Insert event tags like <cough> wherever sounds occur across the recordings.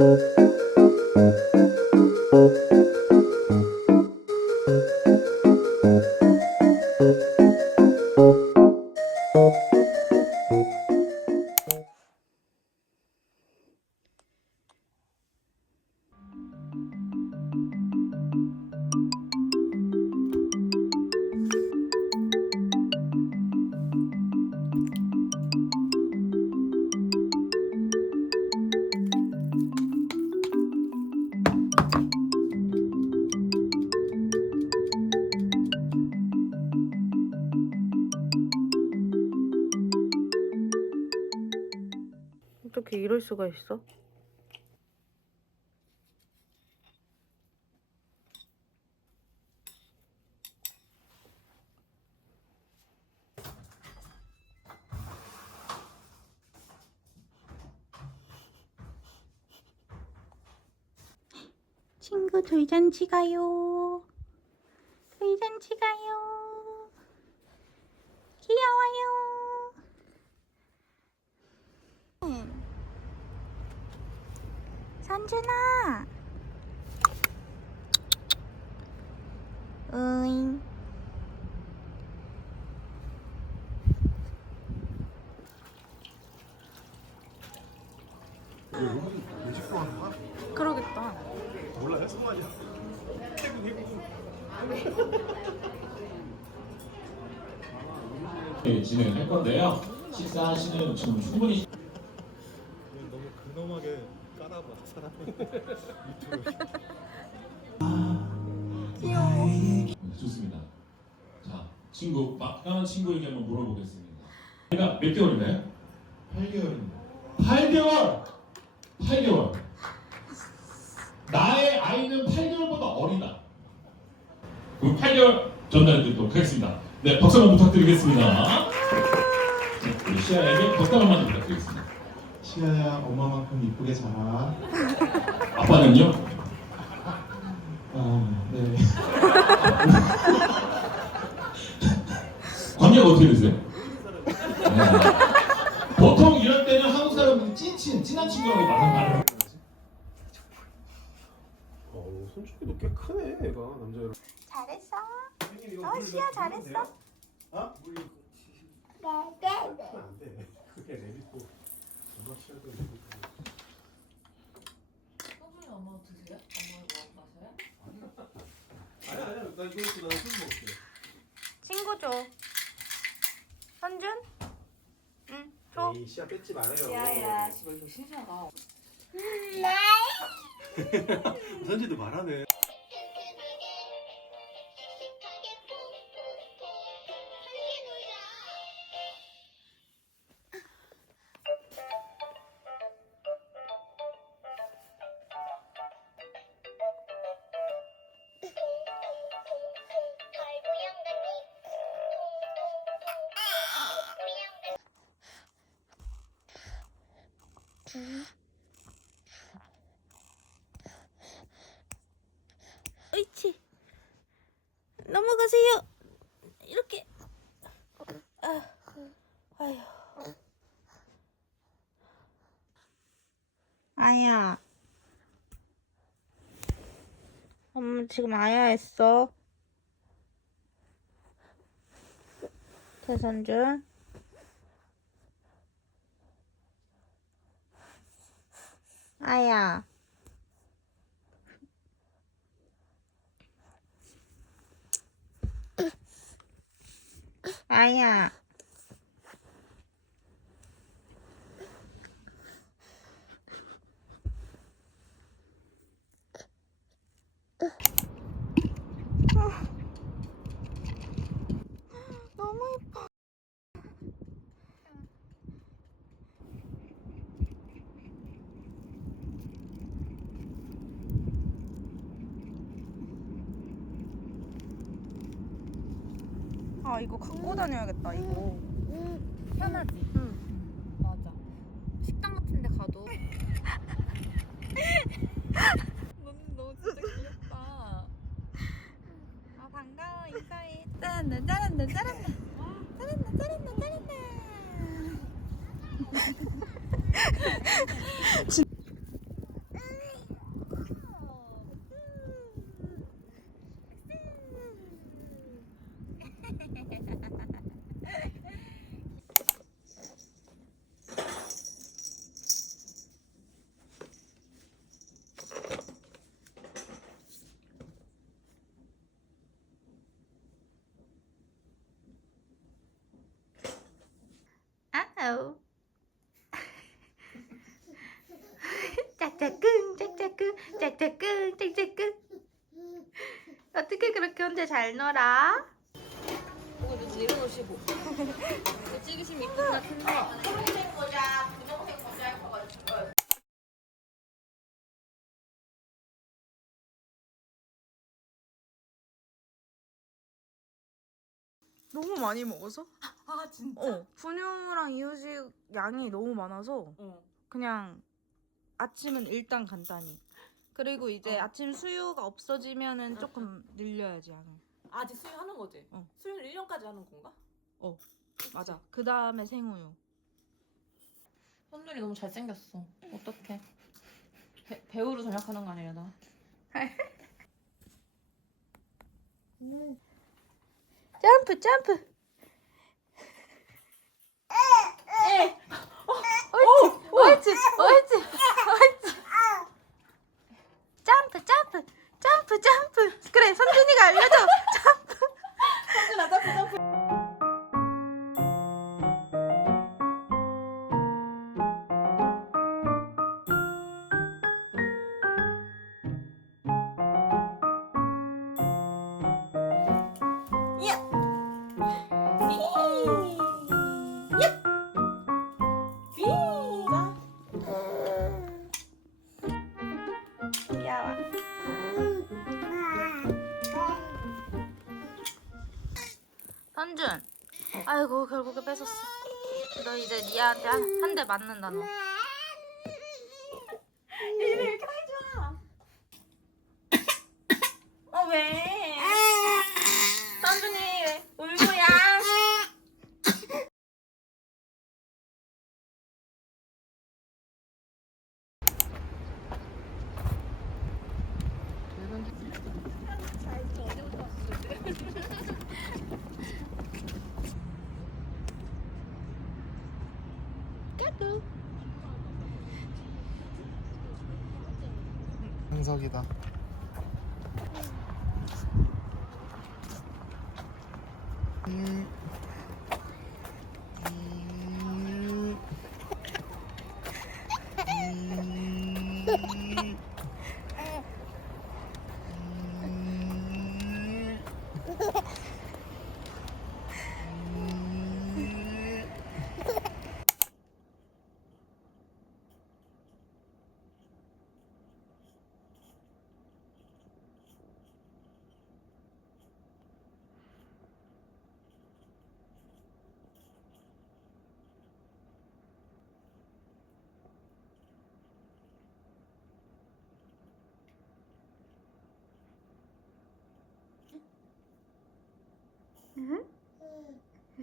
Música 어떻게 이럴 수가 있어? 친구 돌잔치 가요. 돌잔치 가요. 귀여워요. 선준아. 으잉. 음식도 하는 거야? 그러겠다. 몰라요? 성환이야. 네, 진행할 건데요. 식사하시는 지금 충분히 너무 근엄하게 깔아봐 네, 좋습니다. 자, 친구 막강한 친구에게 한번 물어보겠습니다. 내가 몇 개월인가요? 8개월입니다. 8개월. 8개월. 나의 아이는 8개월보다 어리다. 그럼 8개월 전달해 드리도록 하겠습니다. 네, 박수 한번 부탁드리겠습니다. 네, 우리 시아에게 박수 한번 부탁드리겠습니다. 시아야 엄마만큼 이쁘게 자라. 아빠는요? 아, 네. <laughs> 관계가 어떻게 되세요? 네. 보통 이럴 때는 한국 사람들이 찐친, 친한 친구라고 말을 말을 어, 손톱이도 꽤 크네, 얘가 남자애로. 잘했어. 어, 시야 잘했어. 아? 물 이거 크면 안 돼. 그게 내비고. 소분이 엄마 드세요? 엄마 뭐 마셔요? 아니 아니야, 나 이거 있어, 나술 먹을게. 친구 줘. 선준? 응, 줘. 에이, 씨야 뺏지 말아요. 야야 씨발 이거 신사가 선지도 말하네. 으이치. 넘어가세요. 이렇게. 아, 아휴. 아야. 엄마 지금 아야 했어. 태선준. 아야. 아야. 아 이거 갖고 다녀야겠다 이거. 편하지? 응 맞아 식당 같은 데 가도 <laughs> 넌 너무 진짜 귀엽다 아 반가워 인사해. 짜란다 짜란다 짜란다. 짜란다 짜란다 짜란다. <laughs> 진... 짝짝꿍 짝짝꿍 짝짝꿍 짝짝꿍 어떻게 그렇게 혼자 잘 놀아? 찍으시면 이쁜 것 같은데. 너무 많이 먹어서? 아 진짜? 어 분유랑 이유식 양이 너무 많아서 어. 그냥 아침은 일단 간단히 그리고 이제 어. 아침 수유가 없어지면은 조금 늘려야지 양을 아직 수유하는 거지? 어. 수유를 1년까지 하는 건가? 맞아 그 다음에 생우유 현준이 너무 잘생겼어. 어떡해. 배, 배우로 전역하는 거 아니야 나? <laughs> 점프 점프 옳지 옳지 옳지 옳지 점프 점프 점프 점프. 그래 선준이가 알려줘. 점프 선준 아이고 결국에 뺏었어. 너 이제 니한테 한 대 맞는다 너. 어 왜 울고야? 행석이다.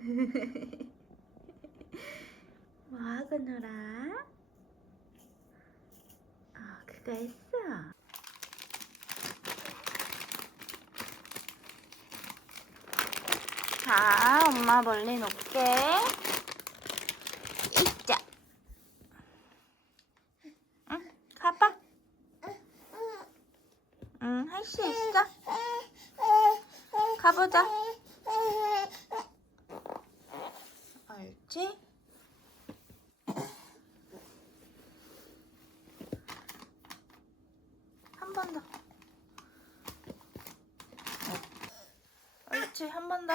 <laughs> 뭐하고 놀아? 아 그거 했어. 자 엄마 멀리 놓게. 있자. 응? 가봐. 응 할 수 있어? 가보자 알지? 한 번 더. 옳지, 한 번 더.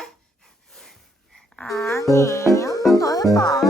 아니, 한 번 더 해봐.